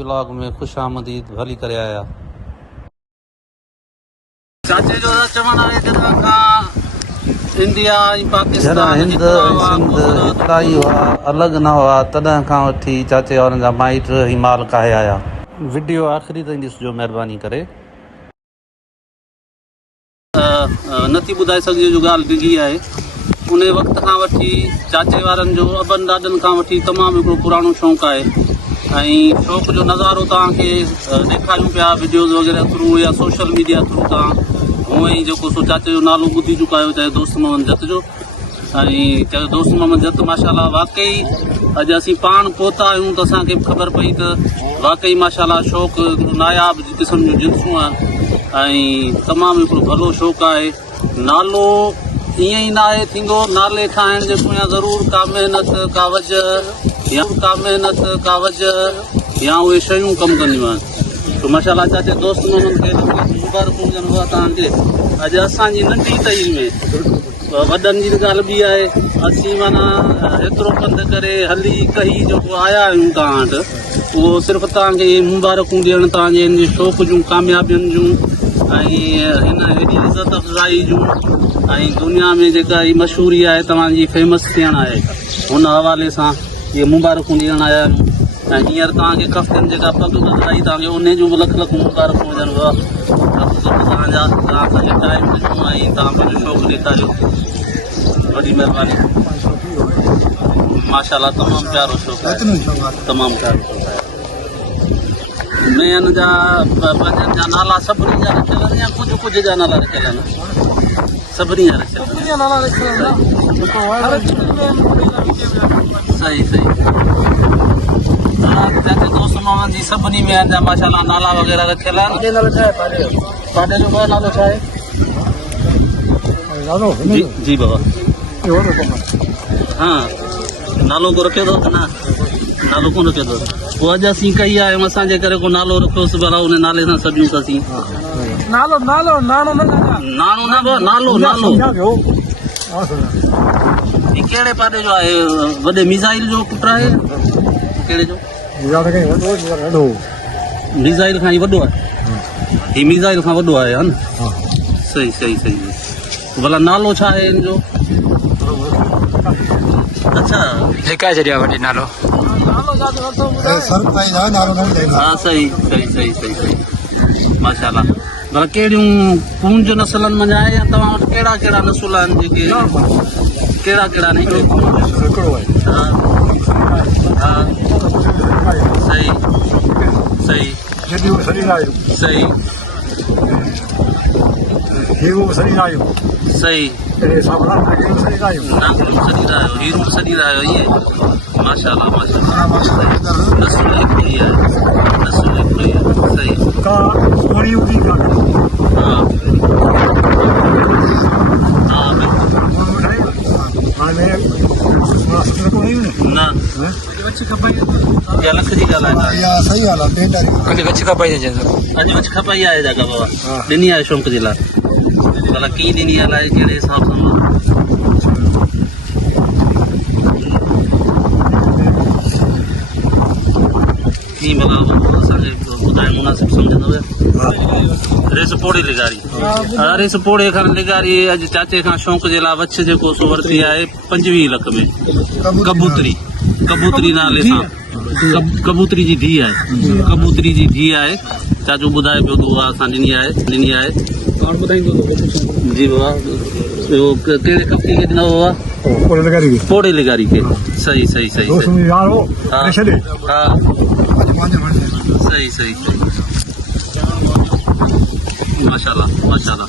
ब्लॉग में खुश आमदीद भली करे आया। चाचे जो चवण आहे जॾहिं खां इंडिया ऐं पाकिस्तान हिंद सिंध हिकिड़ा ई हुआ, अलॻि न हुआ, तॾहिं खां वठी चाचे वारनि जा माइट ई माल काहे आया। वीडियो आख़िरी ताईं ॾिसिजो महिरबानी करे। नथी ॿुधाए सघिजे जो ॻाल्हि डिघी आहे। उन वक़्त खां वठी चाचे वारनि जो अबनि ॾाॾनि खां वठी तमामु हिकिड़ो पुराणो शौक़ु आहे ऐं शौक़ जो नज़ारो तव्हांखे ॾेखारियूं पिया वीडियोज़ वग़ैरह थ्रू या सोशल मीडिया थ्रू। तव्हां हूअं ई जेको सो चाचे जो नालो ॿुधी चुका आहियो, चाहे दोस्त मोहम्मद जत जो। ऐं चाहे दोस्त मोहम्मद जत माशाल्लाह वाक़ई अॼु असीं पाण पहुता आहियूं त असांखे ख़बर पई त वाक़ई माशाल्लाह शौक़ु नायाब क़िस्म जूं जिन्सूं आहिनि ऐं तमामु हिकिड़ो भलो शौक़ु आहे। नालो ईअं ई न आहे थींदो, नाले ठाहिण जे पोयां ज़रूरु का महिनत का वजह या उहे शयूं कमु कंदियूं आहिनि। त माशाल्लाह चाचे दोस्त मोहम्मद खे मुबारकूं हुजनि हुआ तव्हांखे। अॼु असांजी नंढी तईर में वॾनि जी ॻाल्हि ॿी आहे, असीं माना एतिरो पंधु करे हली कही जेको आया आहियूं तव्हां वटि, उहो सिर्फ़ु तव्हांखे मुबारकूं ॾियणु तव्हांजे हिन शौक़ु जूं कामयाबियुनि जूं ऐं हिन हेॾी इज़त अफ़ज़ाई जूं ऐं दुनिया में जेका ही मशहूरी आहे तव्हांजी फेमस थियणु आहे, हुन हवाले सां इहे मुबारकूं ॾियणु आया आहियूं। ऐं हींअर तव्हांखे कफ़्तनि जेका पग ॿुधाई तव्हांखे उन जूं बि लख लख मुबारकूं हुजनि। तव्हांजा तव्हांखे टाइम ॾिनो ऐं तव्हां पंहिंजो शौक़ु ॾेखारियो, वॾी महिरबानी। माशाल्लाह तमामु प्यारो शौक़ु आहे, तमामु प्यारो शौक़ु आहे। मेन जा पंहिंजनि जा नाला सभिनी जा रखियल आहिनि या कुझु कुझु जा नाला रखियल आहिनि? सभिनी जा रखियल सही सही। चाचे दोस्त मोहम्मद जी सभिनी में आहिनि माशाल्लाह नाला वग़ैरह रखियल आहिनि। पाॾे जो ॿ नालो छा आहे? जी बाबा। हा नालो को रखियो अथव न? नालो कोन रखियो अथव? पोइ अॼु असीं कई आहे असांजे करे को नालो रखियोसीं, भला उन नाले सां सॾियूं असीं। नालो नालो नालो न नालो न नालो नालो ही कहिड़े पाॾे जो आहे? वॾे मिज़ाइल जो पुटु आहे? कहिड़े जो? मिज़ाइल खां ई वॾो आहे? ही मिज़ाइल खां वॾो आहे, हा न? सही सही सही। भला नालो छा आहे हिन जो? अच्छा लिखाए छॾियो वॾे नालो। हा सही सही सही सही सही माशाल्लाह। भला कहिड़ियूं पूंज नसलनि में आहे या तव्हां वटि कहिड़ा कहिड़ा नसुल आहिनि जेके कहिड़ा कहिड़ा नहीं? हा हा सही सही सही सही हीरो सॾी रहियो इहे। माशाल्लाह माशाल्लाह नसुल हिकिड़ी आहे, नसुल हिकिड़ी आहे। सही हा न या लख जी ॻाल्हि आहे? अॼु वच खपाई आहे जॻह बाबा ॾिनी आहे शौक़ जे लाइ। भला कीअं ॾिनी आहे अलाए कहिड़े हिसाब सां? कीअं भला असांखे ॿुधाए मुनासिबु सम्झंदव? रेस पोड़े लिगारी। रेस पोड़े खां लिगारी अॼु चाचे खां शौक़ जे लाइ वछ जेको सो वरिती आहे 25 लख में। कबूतरी कबूतरी नाले सां कबूतरी जी धीउ आहे, कबूतरी जी धीउ आहे। चाचो ॿुधाए पियो त उहा असां ॾिनी आहे जी बाबा। ॿियो कहिड़े कपड़ी खे ॾिनो हुआ? पोड़े लिगारी खे। सही सही सही हा सही सही माशाल्लाह माशाल्लाह।